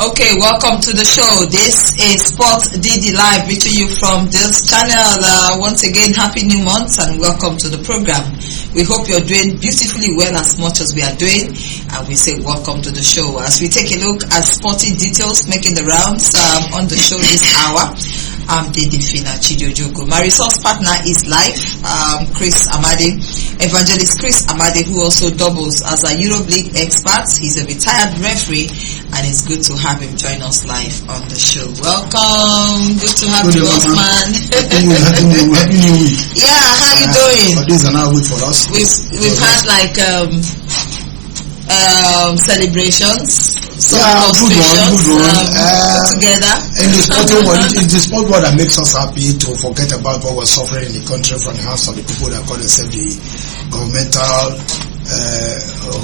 Okay, welcome to the show. This is Sport DD Live, reaching you from this channel. Once again, happy new month and welcome to the program. We hope you're doing beautifully well as much as we are doing, and we say welcome to the show. As we take a look at sporting details making the rounds on the show this hour, I'm Dede Fina Chijojogo. My resource partner is live, Chris Amade, Evangelist Chris Amade, who also doubles as a Europe League expert. He's a retired referee, and it's good to have him join us live on the show. Welcome. Good to have you, Osman. Happy New Week. Yeah, how you doing? This is another week for us. We've had like celebrations. Good one. Together. In the sporting world, it's the sport world that makes us happy to forget about what we're suffering in the country from the hands of the people that call themselves the governmental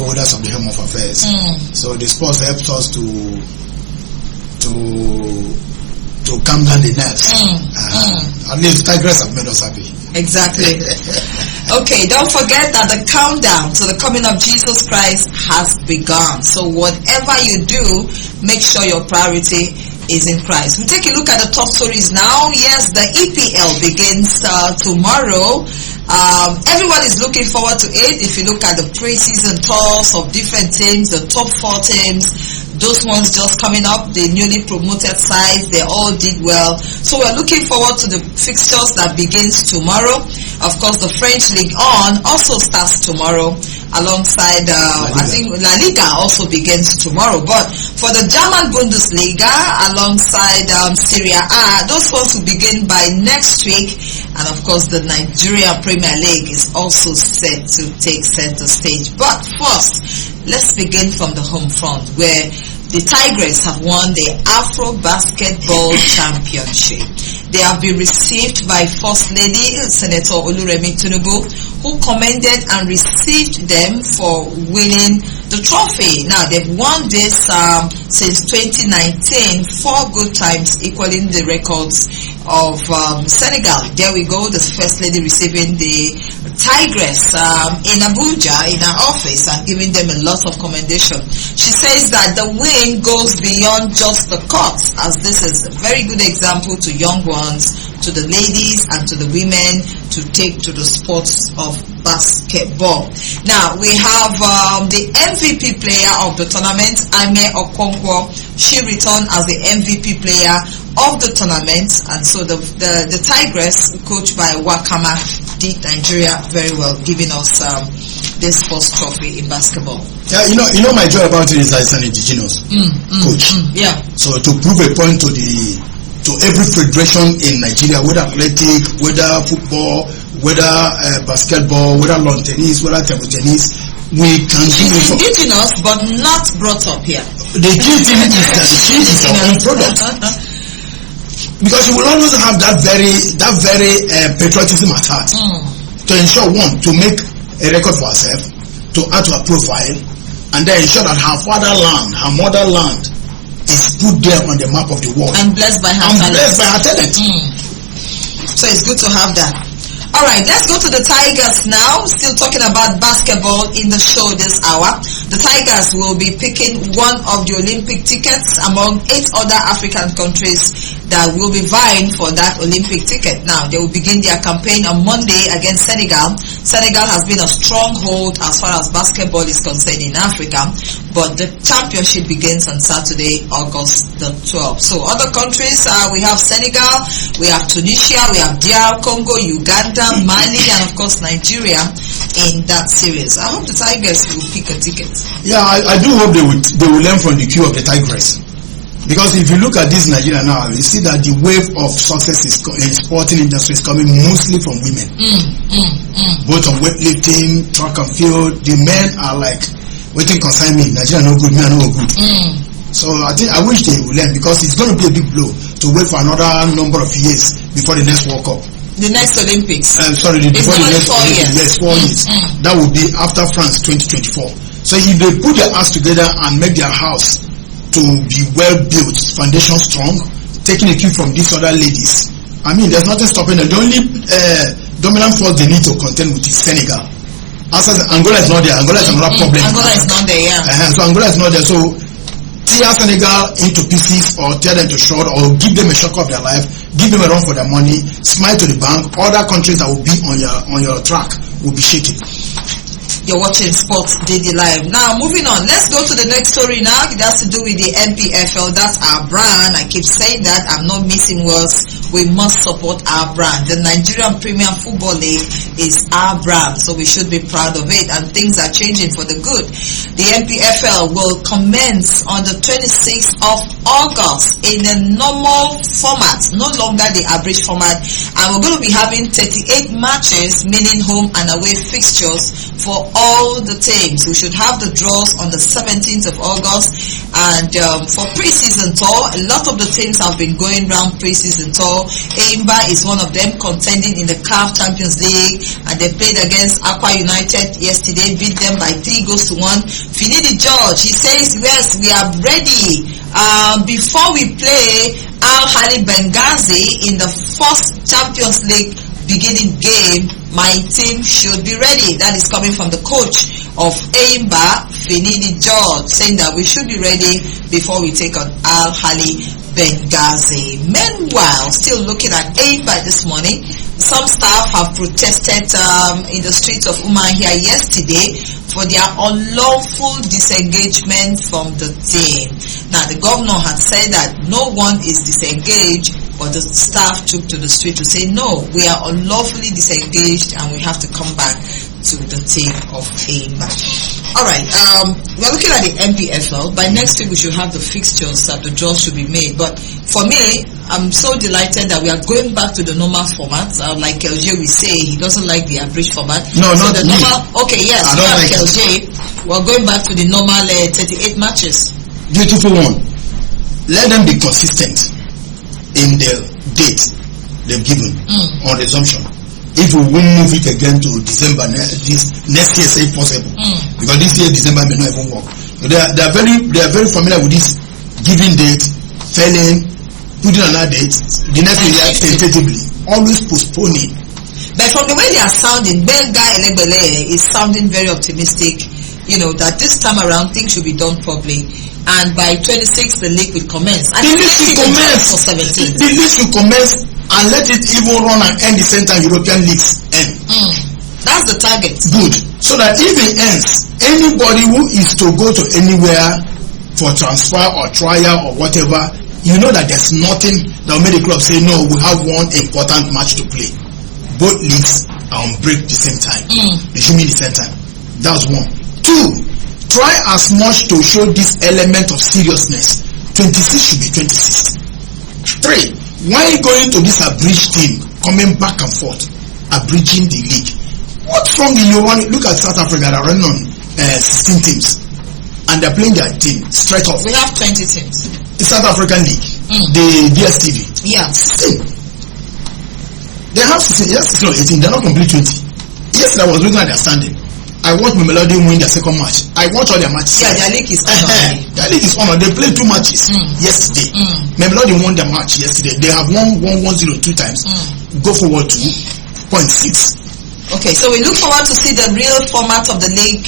holders of the Home of Affairs. So the sports helps us to calm down the nerves. At least Tigers have made us happy. Exactly. Okay, don't forget that the countdown to the coming of Jesus Christ has begun. So whatever you do, make sure your priority is in Christ. We take a look at the top stories now. Yes, the EPL begins tomorrow. Everyone is looking forward to it. If you look at the pre-season tours of different teams, the top 4 teams, those ones just coming up, the newly promoted sides, they all did well. So we're looking forward to the fixtures that begins tomorrow. Of course, the French Ligue 1 also starts tomorrow alongside, I think La Liga also begins tomorrow. But for the German Bundesliga alongside Serie A, those ones will begin by next week. And of course, the Nigeria Premier League is also set to take center stage. But first, let's begin from the home front, where the Tigers have won the Afro Basketball Championship. They have been received by First Lady Senator Oluremi Tinubu, who commended and received them for winning the trophy. Now, they've won this since 2019, 4 good times, equaling the records of Senegal. There we go, the First Lady receiving the Tigress in Abuja in her office and giving them a lot of commendation. She says that the win goes beyond just the court, as this is a very good example to young ones, to the ladies and to the women to take to the sports of basketball. Now we have the MVP player of the tournament, Aime Okonkwo. She returned as the MVP player of the tournament, and so the Tigress, coached by Wakama, did Nigeria very well, giving us this first trophy in basketball. Yeah, you know my joy about it is that it's an indigenous coach. Yeah. So to prove a point to every federation in Nigeria, whether athletic, whether football, whether basketball, whether lawn tennis, whether table tennis, we can do it. She's indigenous, but not brought up here. The key thing is that she is her own product. Because you will always have that very patriotism at heart to ensure, one, to make a record for herself, to add to her profile, and then ensure that her fatherland, her motherland, is put there on the map of the world. And blessed by her talent. So it's good to have that. Alright, let's go to the Tigers now. Still talking about basketball in the show this hour. The Tigers will be picking one of the Olympic tickets among 8 other African countries that will be vying for that Olympic ticket. Now, they will begin their campaign on Monday against Senegal. Senegal has been a stronghold as far as basketball is concerned in Africa, but the championship begins on Saturday, August the 12th. So other countries, we have Senegal, we have Tunisia, we have DR Congo, Uganda, Mali, and of course Nigeria in that series. I hope the Tigers will pick a ticket. Yeah, I do hope they will learn from the cue of the Tigress. Because if you look at this Nigeria now, you see that the wave of success in sporting industry is coming mostly from women. Both on weightlifting, track and field. The men are like, waiting concern me, Nigeria no good, me I no good. So I wish they will learn, because it's going to be a big blow to wait for another number of years before the next World Cup. The next Olympics. Before the next 4 years. Yes, 4 years. That will be after France 2024. So if they put their ass together and make their house to be well built, foundation strong, taking a cue from these other ladies, I mean, there's nothing stopping them. The only dominant force they need to contend with is Senegal. As Angola is not there. Angola is another problem. Angola is not there, yeah. So Angola is not there. So tear Senegal into pieces or tear them to short or give them a shock of their life, give them a run for their money, smile to the bank, other countries that will be on your track will be shaking. You're watching Sports Daily Live. Now, moving on. Let's go to the next story now. It has to do with the MPFL. That's our brand. I keep saying that. I'm not missing words. We must support our brand. The Nigerian Premier Football League is our brand, so we should be proud of it. And things are changing for the good. The MPFL will commence on the 26th of August in a normal format, no longer the average format. And we're going to be having 38 matches, meaning home and away fixtures for all the teams. We should have the draws on the 17th of August. And for pre-season tour, a lot of the teams have been going around pre-season tour. Eimba is one of them, contending in the CAF Champions League, and they played against Aqua United yesterday, beat them by 3-1. Finidi George, he says, yes, we are ready. Before we play Al Ahly Benghazi in the first Champions League beginning game, my team should be ready. That is coming from the coach of Eimba, Finidi George, saying that we should be ready before we take on Al Ahly Benghazi. Meanwhile, still looking at Eimba this morning, some staff have protested in the streets of Umuahia yesterday for their unlawful disengagement from the team. Now, the governor had said that no one is disengaged, but the staff took to the street to say, no, we are unlawfully disengaged and we have to come back to the team of Eimba. Alright, we're looking at the MPFL. By next week we should have the fixtures that the draws should be made. But for me, I'm so delighted that we are going back to the normal format. Like LJ will say, he doesn't like the average format. No, so not the me. Normal, okay, yes, I don't like LJ, we're going back to the normal 38 matches. Beautiful one. Let them be consistent in the date they've given on resumption. If we will move it again to December this next year, say possible, because this year December may not even work. So they are very familiar with this giving date, failing, putting another date. The next year tentatively, always postponing. But from the way they are sounding, Belga Elegbele is sounding very optimistic. You know that this time around things should be done properly. And by 26th, the league will commence. And the league should commence for 17. The league should commence and let it even run and end the same time European leagues end. That's the target. Good. So that if it ends, anybody who is to go to anywhere for transfer or trial or whatever, you know that there's nothing that will make the club say, no, we have one important match to play. Both leagues are on break the same time. They should meet the same time. That's one. Two, try as much to show this element of seriousness. 26 should be 26. 3, why going to this abridged team, coming back and forth, abridging the league? What's wrong in your one? Look at South Africa, they're running on 16 teams, and they're playing their team straight off. We have 20 teams. The South African League, the DSTV. Yeah. 16. They have 16, yes, 16 or 18, they're not complete 20. Yesterday I was looking at their standing. I watched Mamelodi win their second match. I watched all their matches. Yeah, their league is on. Their league is on. They played 2 matches yesterday. Mamelodi won their match yesterday. They have won 1-0 2 times. Go forward to 0.6. Okay, so we look forward to see the real format of the league.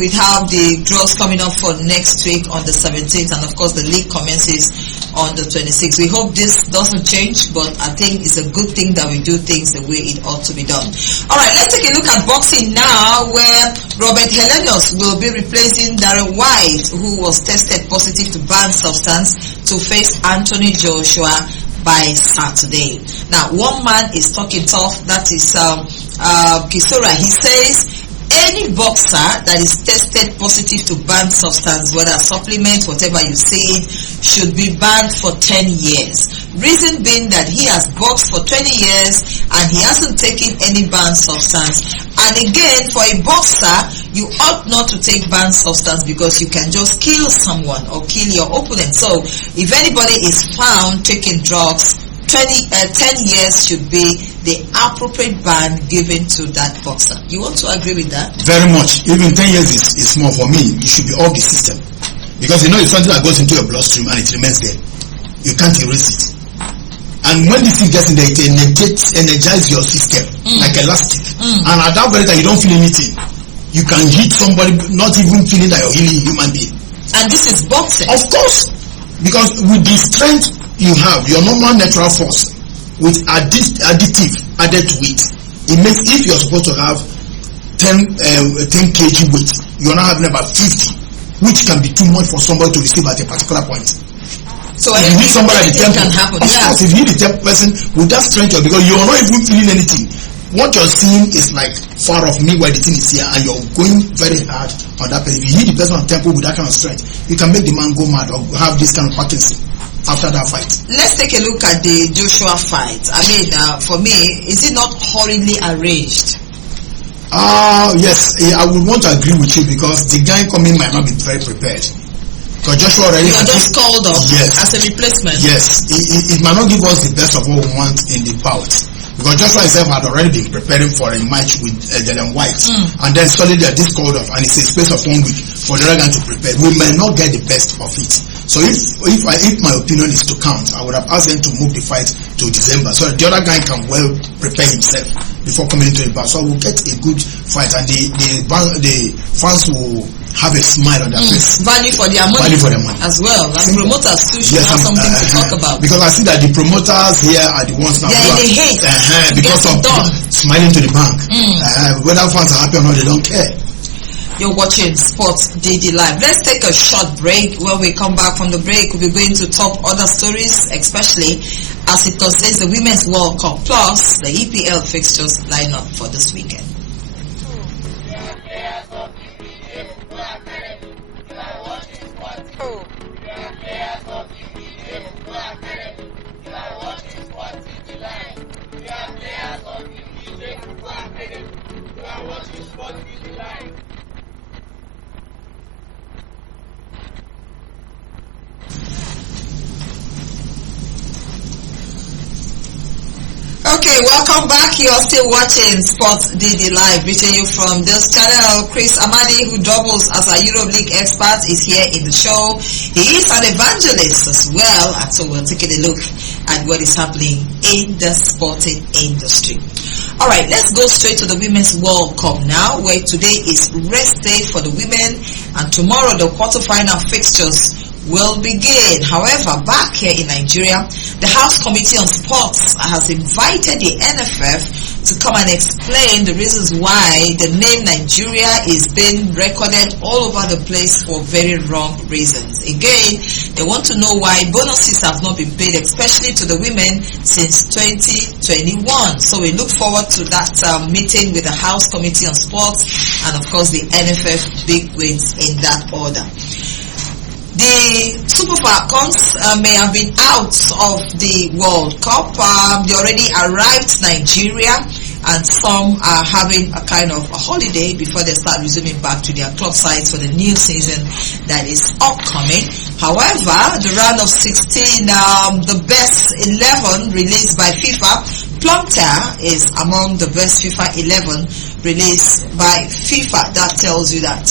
We have the draws coming up for next week on the 17th, and of course the league commences on the 26th. We hope this doesn't change, but I think it's a good thing that we do things the way it ought to be done. Alright, let's take a look at boxing now, where Robert Helenos will be replacing Darren White, who was tested positive to banned substance, to face Anthony Joshua by Saturday. Now, one man is talking tough, that is Kisora. He says any boxer that is tested positive to banned substance, whether supplement, whatever you say, should be banned for 10 years. Reason being that he has boxed for 20 years and he hasn't taken any banned substance. And again, for a boxer, you ought not to take banned substance because you can just kill someone or kill your opponent. So if anybody is found taking drugs, 10 years should be the appropriate ban given to that boxer. You want to agree with that? Very much. Even 10 years is small for me. It should be off the system. Because you know it's something that goes into your bloodstream and it remains there. You can't erase it. And when this thing gets in there, it energizes your system like elastic. And at that very time, you don't feel anything. You can hit somebody not even feeling that you're healing a human being. And this is boxing. Of course. Because with the strength you have, your normal natural force, with additive added to it, it makes, if you're supposed to have 10 kg weight, you're now having about 50, which can be too much for somebody to receive at a particular point. So if you need somebody at the temple, can happen. Of course, if you need the 10 person with that strength, because you're not even feeling anything. What you're seeing is like far off me where the thing is here, and you're going very hard on that person. If you hit the person on temple with that kind of strength, you can make the man go mad or have this kind of Parkinson after that fight. Let's take a look at the Joshua fight. I mean, for me, is it not horribly arranged? Yes, I would want to agree with you, because the guy coming might not be very prepared. Because Joshua already... You are just called up yes, as a replacement. Yes, it might not give us the best of what we want in the bout. Because Joshua himself had already been preparing for a match with Dylan White. And then suddenly they are this called off, and it's a space of 1 week for the other guy to prepare. We may not get the best of it. So if my opinion is to count, I would have asked them to move the fight to December, so that the other guy can well prepare himself before coming into the bout. So we'll get a good fight, and the fans will have a smile on their face. Value for their money. Value for their money. As well. And promoters too should have something to talk about. Because I see that the promoters here are the ones now they are in the hate because of smiling to the bank. Whether fans are happy or not, they don't care. You're watching Sports DD Live. Let's take a short break. When we come back from the break, we'll be going to top other stories, especially as it concerns the Women's World Cup, plus the EPL fixtures lineup for this weekend. Okay, welcome back. You are still watching Sports DD Live, reaching you from this channel. Chris Amadi, who doubles as a Europe League expert, is here in the show. He is an evangelist as well, and so we're taking a look at what is happening in the sporting industry. All right, let's go straight to the Women's World Cup now, where today is rest day for the women, and tomorrow the quarterfinal fixtures will begin. However, back here in Nigeria, the House Committee on Sports has invited the NFF to come and explain the reasons why the name Nigeria is being recorded all over the place for very wrong reasons. Again, they want to know why bonuses have not been paid, especially to the women, since 2021. So we look forward to that meeting with the House Committee on Sports and, of course, the NFF big wins in that order. The Super Falcons may have been out of the World Cup. They already arrived Nigeria, and some are having a kind of a holiday before they start resuming back to their club sites for the new season that is upcoming. However, the round of 16, the best 11 released by FIFA, Plumter is among the best FIFA 11 released by FIFA. That tells you that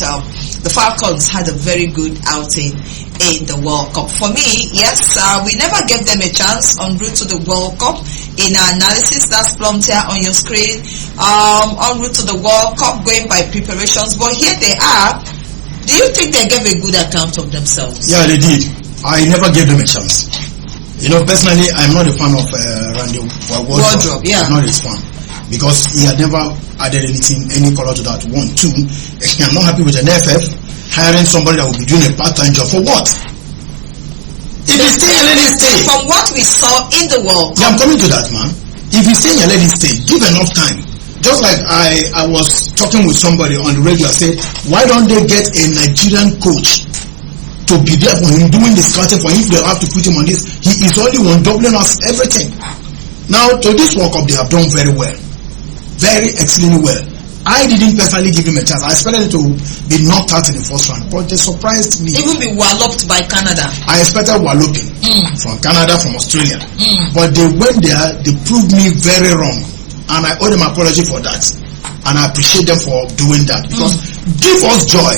the Falcons had a very good outing in the World Cup. For me, yes, we never gave them a chance en route to the World Cup. In our analysis, that's Plumter on your screen. En route to the World Cup, going by preparations, but here they are. Do you think they gave a good account of themselves? Yeah, they did. I never gave them a chance. You know, personally, I'm not a fan of Randy Wardrobe. Yeah. I'm not his fan. Because he had never added any color to that. 1, 2, I'm not happy with an NFF hiring somebody that will be doing a part-time job for what? If he's staying, let him stay. From what we saw in the World Cup. Yeah, I'm coming to that, man. If he's staying, let him stay. Give enough time. Just like I was talking with somebody on the radio, I said, why don't they get a Nigerian coach to be there for him, doing the scouting for him? If they have to put him on this, he is only one, doubling us everything. Now, to this World Cup, they have done very well. Very extremely well. I didn't personally give him a chance. I expected him to be knocked out in the first round, but they surprised me. Even be walloped by Canada. I expected walloping from Canada, from Australia. But they went there, they proved me very wrong. And I owe them an apology for that. And I appreciate them for doing that. Because give us joy.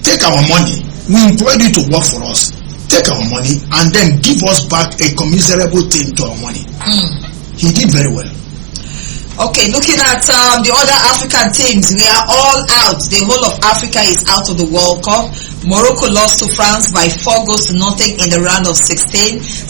Take our money. We employed you to work for us. Take our money and then give us back a commiserable thing to our money. He did very well. Okay, looking at the other African teams, we are all out. The whole of Africa is out of the World Cup. Morocco lost to France by 4 goals to nothing in the round of 16.